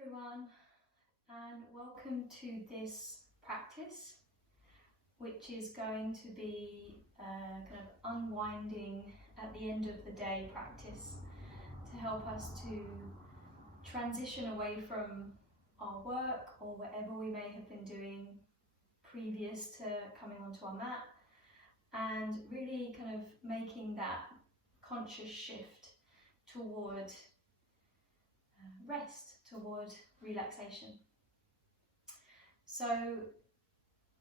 everyone, and welcome to this practice, which is going to be kind of unwinding at the end of the day practice to help us to transition away from our work or whatever we may have been doing previous to coming onto our mat, and really kind of making that conscious shift toward rest, toward relaxation. So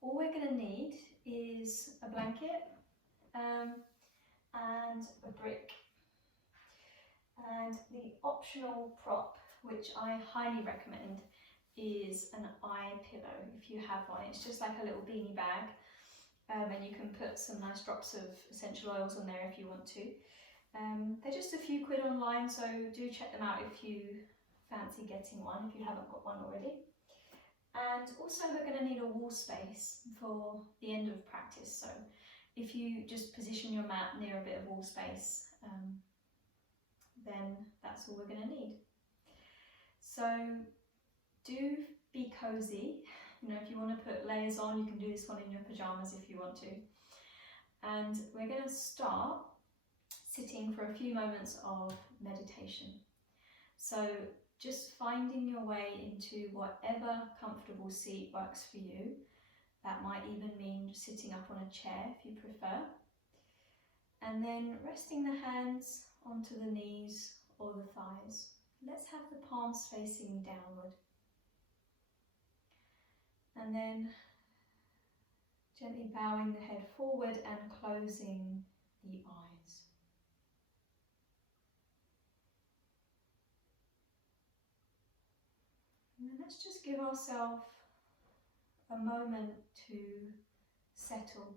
all we're going to need is a blanket and a brick, and the optional prop, which I highly recommend, is an eye pillow if you have one. It's just like a little beanie bag, and you can put some nice drops of essential oils on there if you want to. They're just a few quid online, so do check them out if you fancy getting one, if you haven't got one already. And also we're going to need a wall space for the end of practice, so if you just position your mat near a bit of wall space, then that's all we're going to need. So do be cozy. You know, if you want to put layers on, you can do this one in your pajamas if you want to. And we're going to start sitting for a few moments of meditation. So just finding your way into whatever comfortable seat works for you. That might even mean sitting up on a chair if you prefer. And then resting the hands onto the knees or the thighs. Let's have the palms facing downward. And then gently bowing the head forward and closing the eyes. And then let's just give ourselves a moment to settle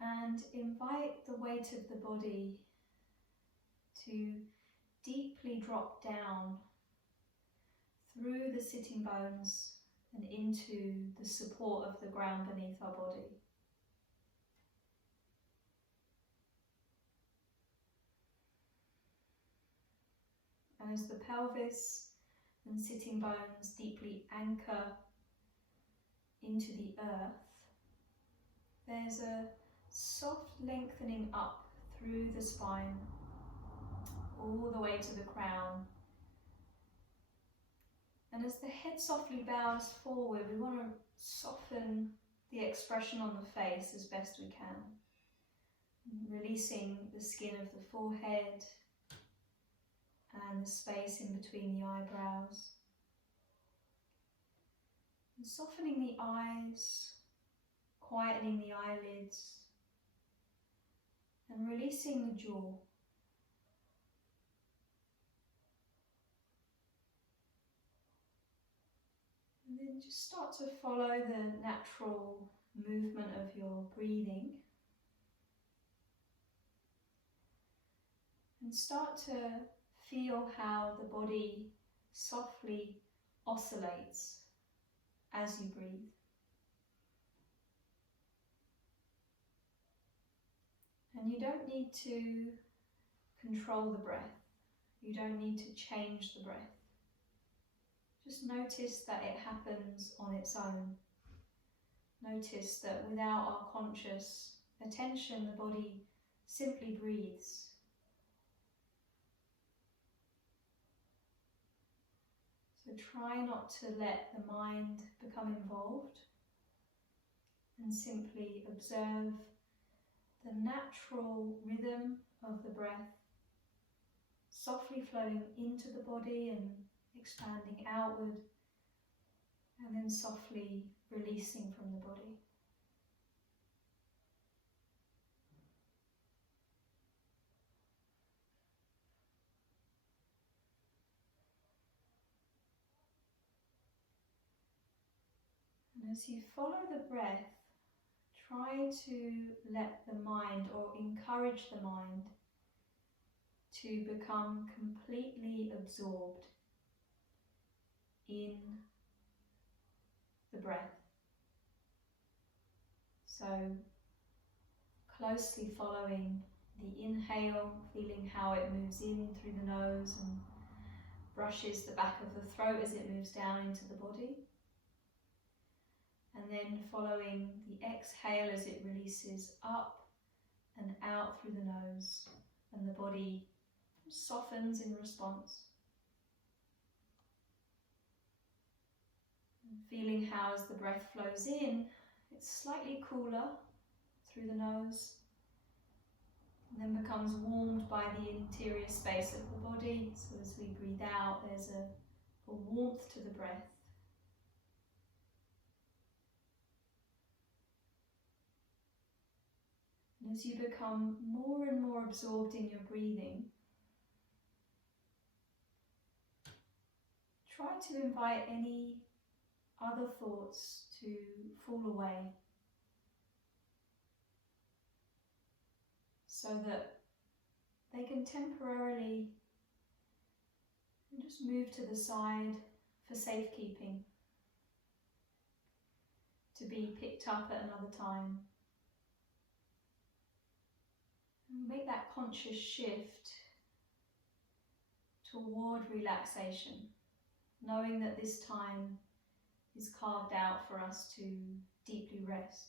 and invite the weight of the body to deeply drop down through the sitting bones and into the support of the ground beneath our body. And as the pelvis and sitting bones deeply anchor into the earth, there's a soft lengthening up through the spine, all the way to the crown. And as the head softly bows forward, we want to soften the expression on the face as best we can, releasing the skin of the forehead and the space in between the eyebrows. And softening the eyes, quietening the eyelids, and releasing the jaw. And then just start to follow the natural movement of your breathing. And start to feel how the body softly oscillates as you breathe. And you don't need to control the breath. You don't need to change the breath. Just notice that it happens on its own. Notice that without our conscious attention, the body simply breathes. So try not to let the mind become involved, and simply observe the natural rhythm of the breath, softly flowing into the body and expanding outward, and then softly releasing from the body. And as you follow the breath, try to let the mind, or encourage the mind, to become completely absorbed in the breath. So closely following the inhale, feeling how it moves in through the nose and brushes the back of the throat as it moves down into the body. And then following the exhale as it releases up and out through the nose, and the body softens in response. And feeling how as the breath flows in, it's slightly cooler through the nose, and then becomes warmed by the interior space of the body. So as we breathe out, there's a warmth to the breath. And as you become more and more absorbed in your breathing, try to invite any other thoughts to fall away, so that they can temporarily just move to the side for safekeeping, to be picked up at another time. And make that conscious shift toward relaxation, knowing that this time is carved out for us to deeply rest.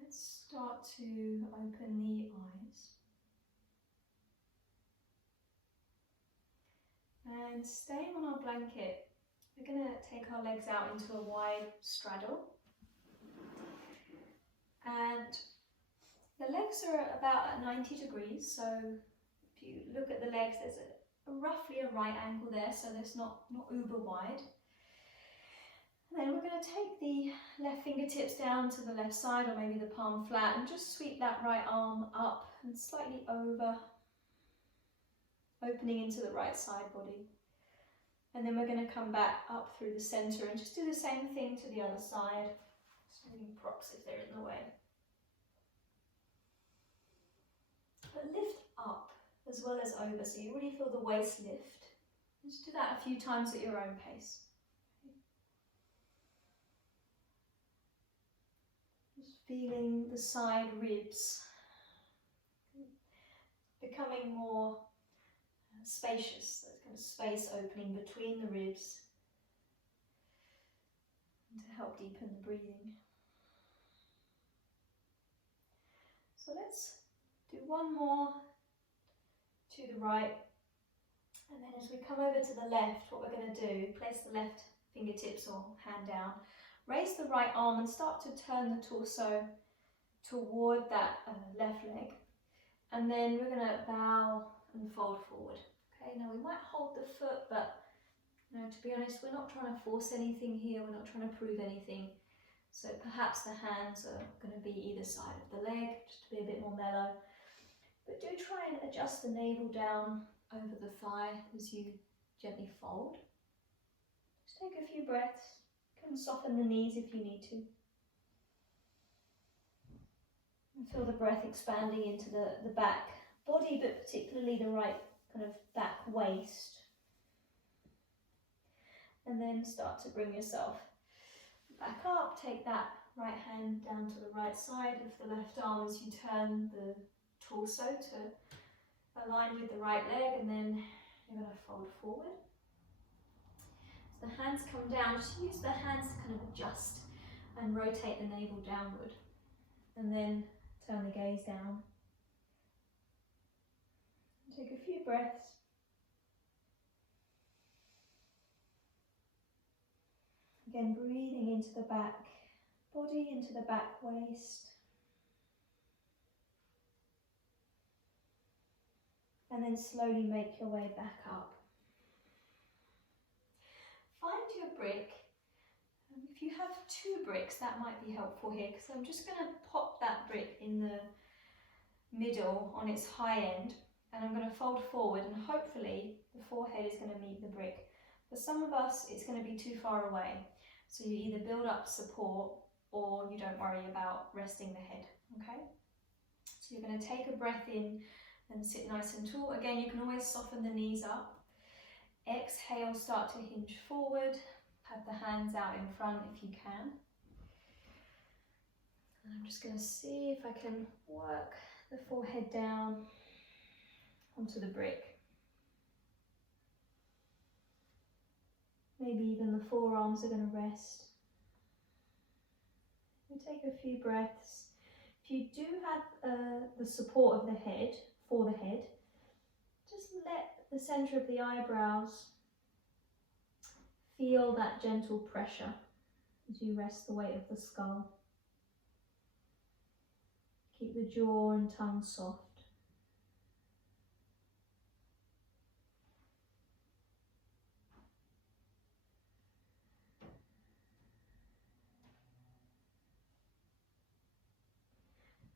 Let's start to open the eyes. And staying on our blanket, we're going to take our legs out into a wide straddle. And the legs are about at 90 degrees, so if you look at the legs, there's roughly a right angle there, so there's not uber wide. And then we're going to take the left fingertips down to the left side, or maybe the palm flat, and just sweep that right arm up and slightly over, opening into the right side body. And then we're going to come back up through the centre and just do the same thing to the other side. Just moving props if they're in the way. But lift up as well as over, so you really feel the waist lift. Just do that a few times at your own pace. Just feeling the side ribs becoming more spacious. There's kind of space opening between the ribs, and to help deepen the breathing. So let's do one more to the right, and then as we come over to the left, what we're going to do, place the left fingertips or hand down, raise the right arm and start to turn the torso toward that left leg, and then we're going to bow and fold forward. Okay, now we might hold the foot, but to be honest, we're not trying to force anything here, we're not trying to prove anything. So perhaps the hands are going to be either side of the leg, just to be a bit more mellow. But do try and adjust the navel down over the thigh as you gently fold. Just take a few breaths. You can soften the knees if you need to. And feel the breath expanding into the back body, but particularly the right kind of back waist. And then start to bring yourself back up. Take that right hand down to the right side of the left arm as you turn the torso to align with the right leg, and then you're going to fold forward. As the hands come down, just use the hands to kind of adjust and rotate the navel downward, and then turn the gaze down. Take a few breaths. Again, breathing into the back body, into the back waist. And then slowly make your way back up. Find your brick. If you have 2 bricks, that might be helpful here, because I'm just going to pop that brick in the middle on its high end, and I'm going to fold forward, and hopefully the forehead is going to meet the brick. For some of us, it's going to be too far away. So you either build up support or you don't worry about resting the head, okay? So you're going to take a breath in and sit nice and tall. Again, you can always soften the knees up. Exhale, start to hinge forward. Have the hands out in front if you can. And I'm just going to see if I can work the forehead down onto the brick. Maybe even the forearms are going to rest. We take a few breaths. If you do have the support of the head, for the head, just let the centre of the eyebrows feel that gentle pressure as you rest the weight of the skull. Keep the jaw and tongue soft.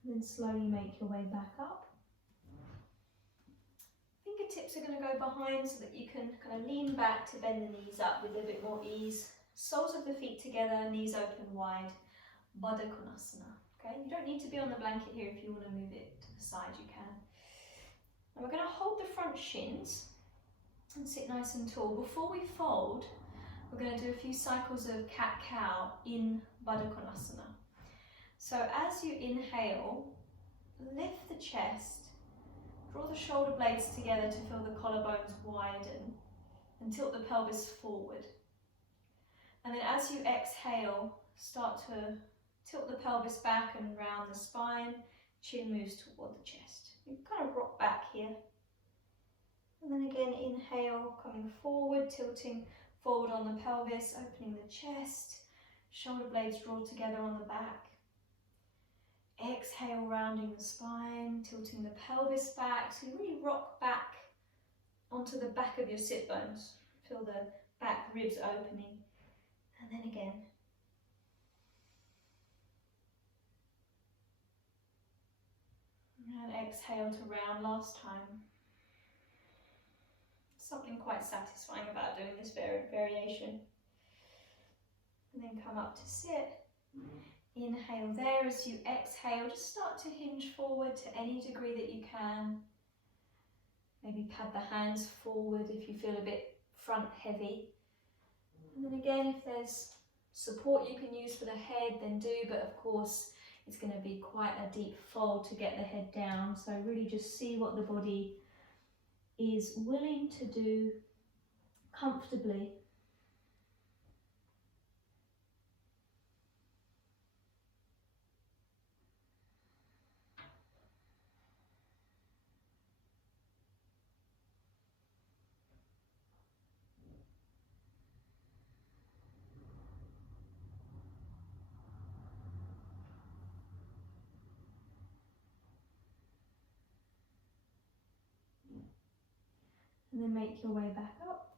And then slowly make your way back up. Fingertips are going to go behind so that you can kind of lean back to bend the knees up with a bit more ease. Soles of the feet together, knees open wide. Baddha Konasana. Okay, you don't need to be on the blanket here. If you want to move it to the side, you can. And we're going to hold the front shins and sit nice and tall. Before we fold, we're going to do a few cycles of cat-cow in Baddha Konasana. So as you inhale, lift the chest, draw the shoulder blades together to feel the collarbones widen and tilt the pelvis forward. And then as you exhale, start to tilt the pelvis back and round the spine, chin moves toward the chest. You kind of rock back here. And then again, inhale, coming forward, tilting forward on the pelvis, opening the chest, shoulder blades draw together on the back. Exhale, rounding the spine, tilting the pelvis back, so you really rock back onto the back of your sit bones. Feel the back ribs opening. And then again. And exhale to round last time. Something quite satisfying about doing this variation. And then come up to sit. Inhale there. As you exhale, just start to hinge forward to any degree that you can. Maybe pad the hands forward if you feel a bit front heavy. And then again, if there's support you can use for the head, then do, but of course it's going to be quite a deep fold to get the head down. So really just see what the body is willing to do comfortably. And then make your way back up.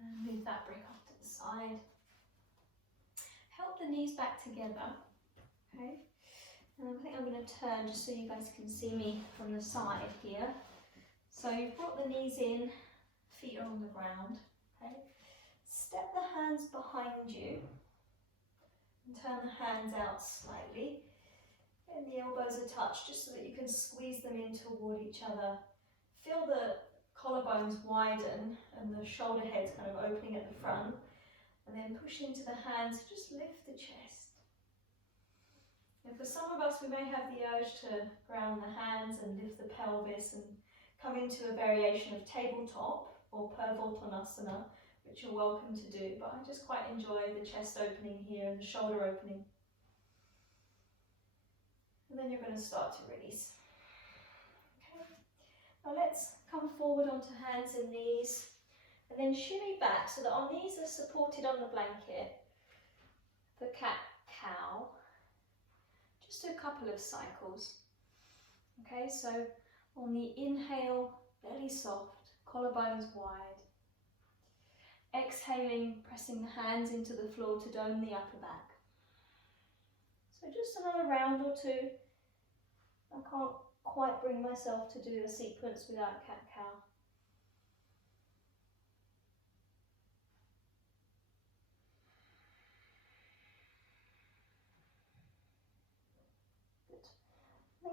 And move that brick off to the side. Help the knees back together. Okay. And I think I'm going to turn just so you guys can see me from the side here. So you've brought the knees in, feet are on the ground. Okay. Step the hands behind you and turn the hands out slightly. And the elbows are touched just so that you can squeeze them in toward each other. Feel the collarbones widen and the shoulder heads kind of opening at the front. And then push into the hands, just lift the chest. And for some of us, we may have the urge to ground the hands and lift the pelvis and come into a variation of tabletop or Upavistha, which you're welcome to do. But I just quite enjoy the chest opening here and the shoulder opening. And then you're going to start to release. Okay. Now let's come forward onto hands and knees. And then shimmy back so that our knees are supported on the blanket. The cat-cow. Just a couple of cycles. Okay, so on the inhale, belly soft, collarbones wide. Exhaling, pressing the hands into the floor to dome the upper back. So just another round or two. I can't quite bring myself to do a sequence without cat-cow.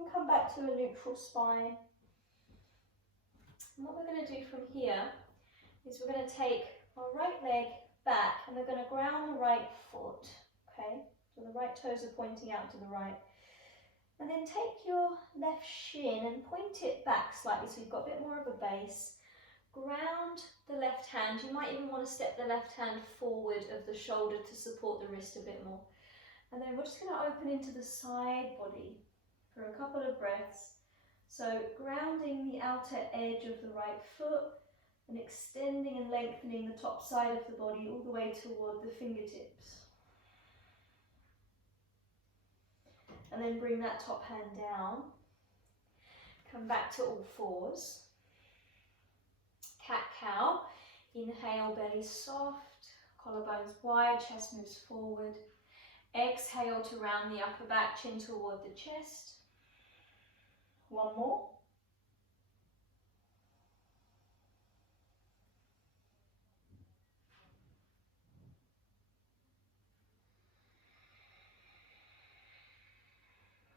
and come back to a neutral spine. And what we're going to do from here is we're going to take our right leg back and we're going to ground the right foot, okay? So the right toes are pointing out to the right. And then take your left shin and point it back slightly so you've got a bit more of a base. Ground the left hand. You might even want to step the left hand forward of the shoulder to support the wrist a bit more. And then we're just going to open into the side body for a couple of breaths. So grounding the outer edge of the right foot and extending and lengthening the top side of the body all the way toward the fingertips. And then bring that top hand down. Come back to all fours. Cat-cow. Inhale, belly soft, collarbones wide, chest moves forward. Exhale to round the upper back, chin toward the chest. One more.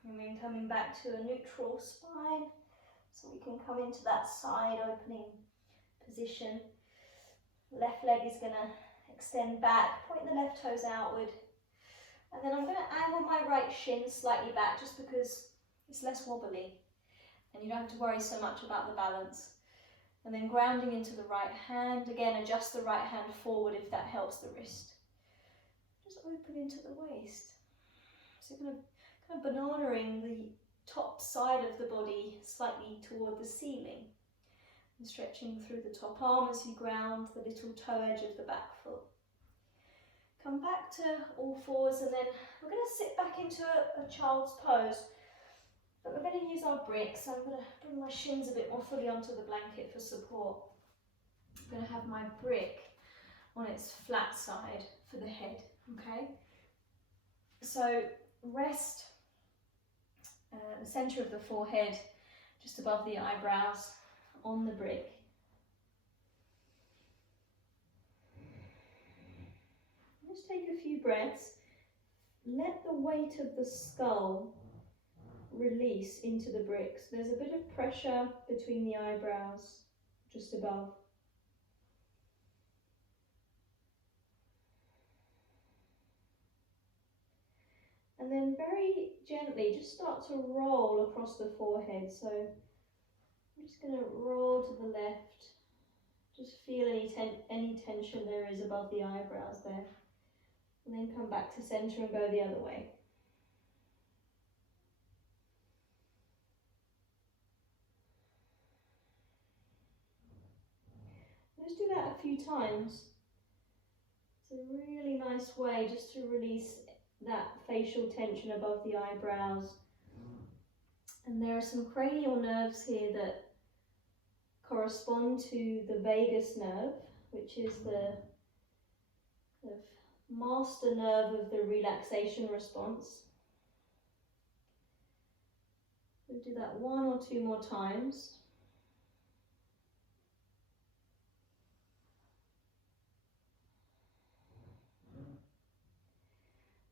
And then coming back to a neutral spine, so we can come into that side opening position. Left leg is going to extend back, point the left toes outward. And then I'm going to angle my right shin slightly back just because it's less wobbly. And you don't have to worry so much about the balance. And then grounding into the right hand. Again, adjust the right hand forward if that helps the wrist. Just open into the waist. So you're kind of bananaing the top side of the body slightly toward the ceiling. And stretching through the top arm as you ground the little toe edge of the back foot. Come back to all fours and then we're going to sit back into a child's pose. But we're going to use our bricks. So I'm going to bring my shins a bit more fully onto the blanket for support. I'm going to have my brick on its flat side for the head, okay? So rest the centre of the forehead, just above the eyebrows, on the brick. Just take a few breaths. Let the weight of the skull release into the bricks. There's a bit of pressure between the eyebrows, just above. And then very gently, just start to roll across the forehead. So I'm just going to roll to the left. Just feel any tension there is above the eyebrows there. And then come back to centre and go the other way. Just do that a few times. It's a really nice way just to release that facial tension above the eyebrows. And there are some cranial nerves here that correspond to the vagus nerve, which is the kind of master nerve of the relaxation response. We'll do that 1 or 2 more times.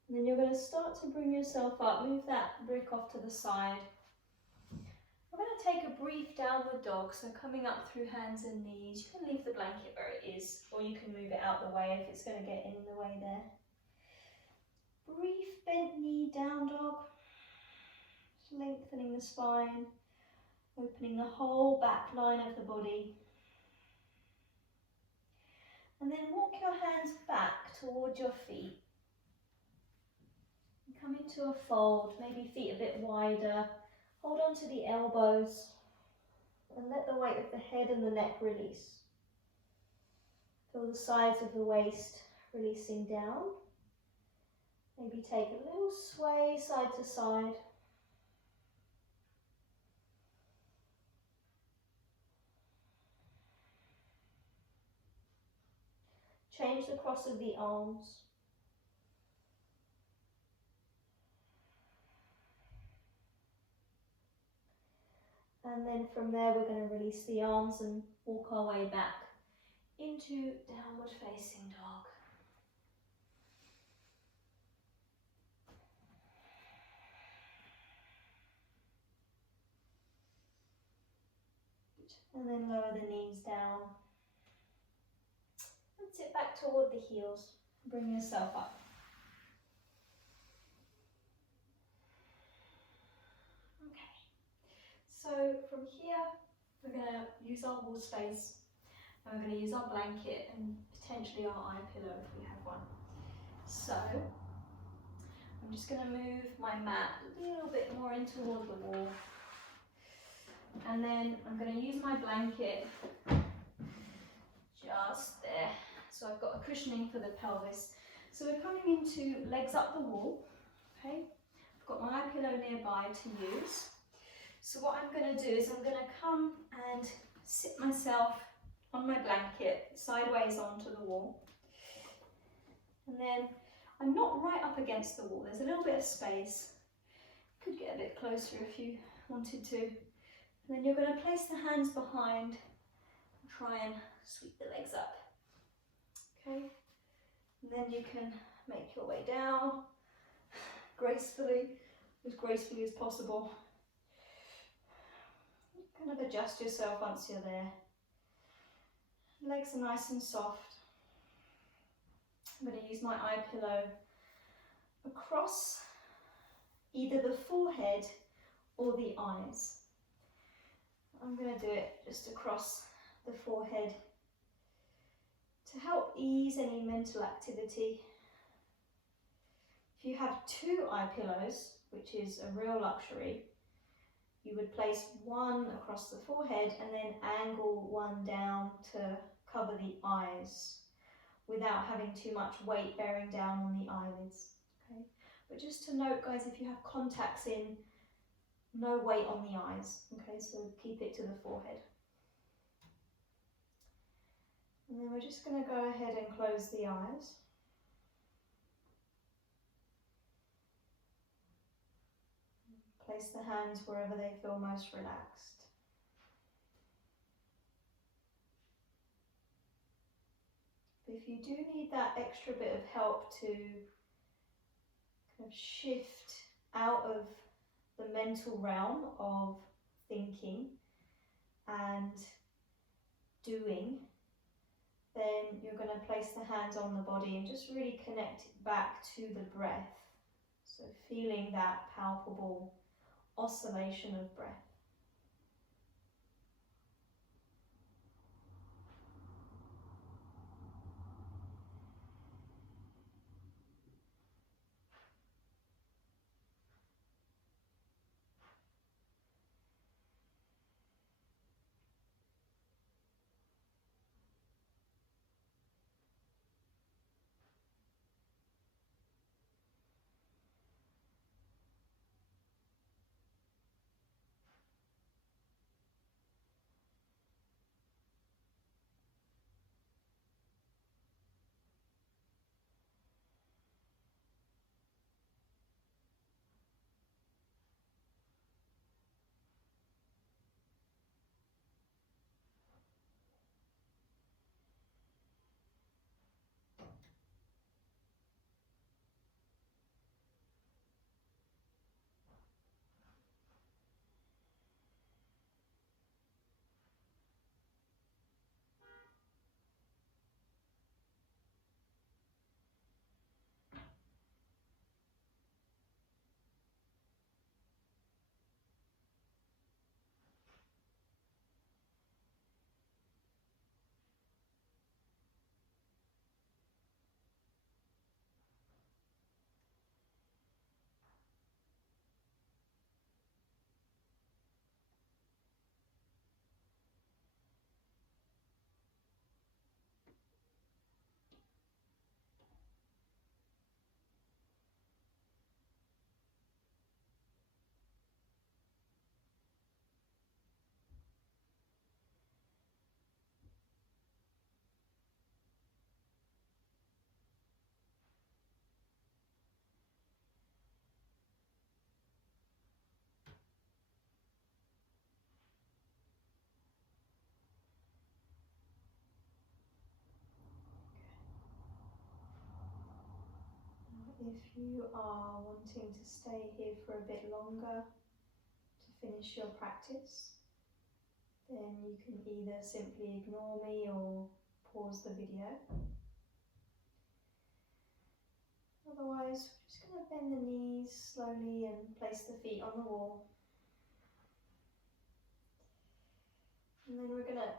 And then you're going to start to bring yourself up, move that brick off to the side. We're going to take a brief downward dog, so coming up through hands and knees. You can leave the blanket where it is, or you can move it out the way if it's going to get in the way there. Brief bent knee down dog, just lengthening the spine, opening the whole back line of the body. And then walk your hands back towards your feet. Come into a fold, maybe feet a bit wider. Hold on to the elbows and let the weight of the head and the neck release. Feel the sides of the waist releasing down. Maybe take a little sway side to side. Change the cross of the arms. And then from there we're going to release the arms and walk our way back into downward facing dog. And then lower the knees down. And sit back toward the heels. Bring yourself up. Okay. So from here, we're going to use our wall space. And we're going to use our blanket and potentially our eye pillow if we have one. So I'm just going to move my mat a little bit more in toward the wall. And then I'm going to use my blanket just there. So I've got a cushioning for the pelvis. So we're coming into legs up the wall. Okay, I've got my eye pillow nearby to use. So what I'm going to do is I'm going to come and sit myself on my blanket sideways onto the wall. And then I'm not right up against the wall. There's a little bit of space. Could get a bit closer if you wanted to. And then you're going to place the hands behind and try and sweep the legs up. Okay, and then you can make your way down gracefully, as gracefully as possible. Kind of adjust yourself once you're there. Legs are nice and soft. I'm going to use my eye pillow across either the forehead or the eyes. I'm going to do it just across the forehead to help ease any mental activity. If you have two eye pillows, which is a real luxury, you would place one across the forehead and then angle one down to cover the eyes without having too much weight bearing down on the eyelids. Okay? But just to note, guys, if you have contacts in, no weight on the eyes. Okay, so keep it to the forehead. And then we're just going to go ahead and close the eyes. Place the hands wherever they feel most relaxed. If you do need that extra bit of help to kind of shift out of the mental realm of thinking and doing, then you're going to place the hands on the body and just really connect it back to the breath. So feeling that palpable oscillation of breath. If you are wanting to stay here for a bit longer to finish your practice, then you can either simply ignore me or pause the video. Otherwise, we're just going to bend the knees slowly and place the feet on the wall. And then we're going to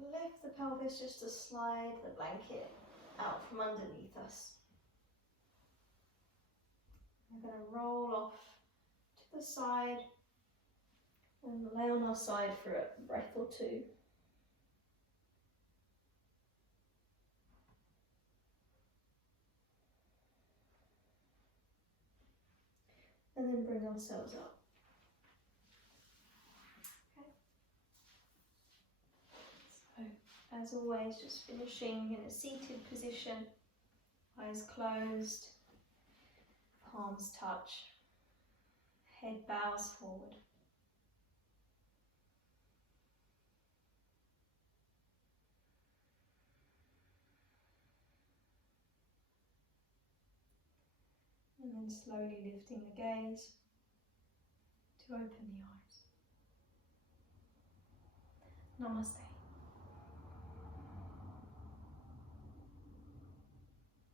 lift the pelvis just to slide the blanket out from underneath us. We're going to roll off to the side and lay on our side for a breath or two. And then bring ourselves up. Okay. So, as always, just finishing in a seated position, eyes closed, palms touch, head bows forward. And then slowly lifting the gaze to open the eyes. Namaste.